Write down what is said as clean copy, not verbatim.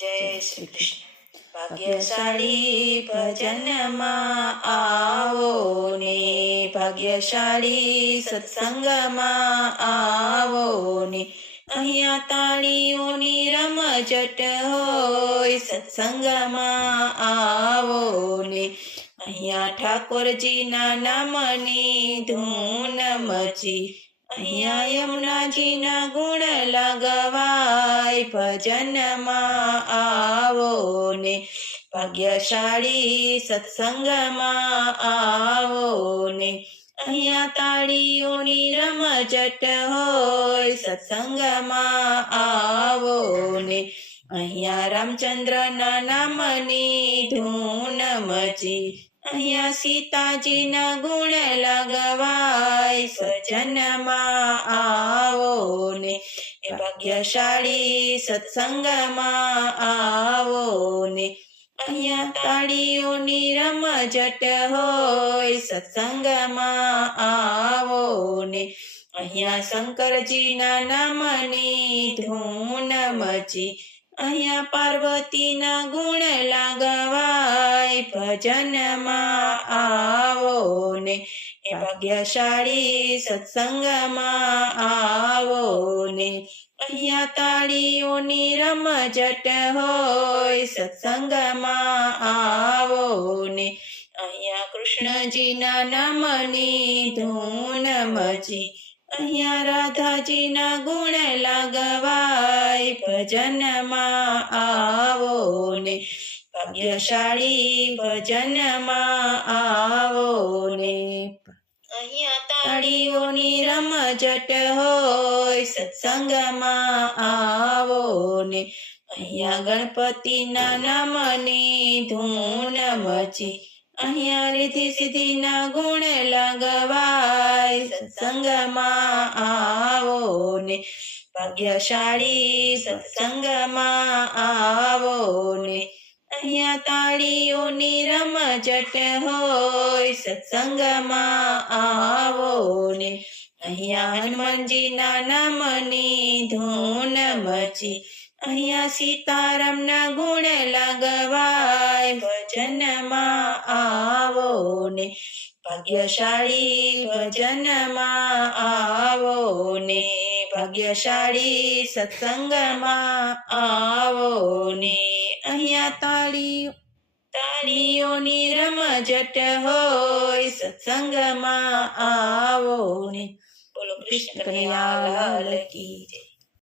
जय श्री कृष्ण। भाग्यशाળી ભજનમાં આવો ને, ભાગ્યશાળી સત્સંગમાં આવો ને, અહીંયા તાળીઓની રમઝટ હોય, સત્સંગમાં આવો ને, અહીંયા ઠાકોરજીના નામની ધૂન મચી, અહીંયા યમુનાજીના ગુણ લગવાય, ભજનમાં આવો ને, ભાગ્યશાળી સત્સંગમાં આવો ને, અહીંયા તાળીઓની રમઝટ હોય, સત્સંગમાં આવો ને, અહીંયા રામચંદ્રના નામની ધૂન મચી, અહીંયા સીતાજીના ગુણ લગવાય, સજનમાં આવો ને, એ ભાગ્યશાળી સત્સંગમાં આવો ને, અહીંયા તાળીઓની રમઝટ હોય, સત્સંગમાં આવો ને, અહીંયા શંકરજીના નામની ધૂન મચી, અહીંયા પાર્વતીના ગુણ લગવાય, ભજનમાં આવો ને, એ ભાગ્યશાળી સત્સંગમાં આવો ને, અહીંયા તાળીઓની રમઝટ હોય, સત્સંગમાં આવો ને, અહીંયા કૃષ્ણજીના નામની ધૂન મચી, અહીંયા રાધાજીના ગુણ લગવાય, ભજનમાં આવો ને, ભાગ્યશાળી ભજનમાં આવો ને, અહીંયા તાળીઓની રમઝટ હોય, સત્સંગમાં આવો ને, અહીંયા ગણપતિના નામની ધૂન મચી, અહીંયા રીધિ સિદ્ધિના ગુણ લગવાય, સત્સંગમાં આવો ને, ભાગ્યશાળી સત્સંગમાં આવો ને, અહીંયા તાળીઓની રમઝટ હોય, સત્સંગમાં આવો ને, અહીંયા હનુમાનજીના નામની ધૂન મચી, અહીંયા સીતારામના ગુણ લગવાય, ભજનમાં આવો ને, ભાગ્યશાળી ભજનમાં આવો ને, ભાગ્યશાળી સત્સંગમાં આવો ને, અહીંયા તાળીઓની રમઝટ હોય, સત્સંગમાં આવો ને. બોલો કૃષ્ણ કનૈયા લાલ કી જય.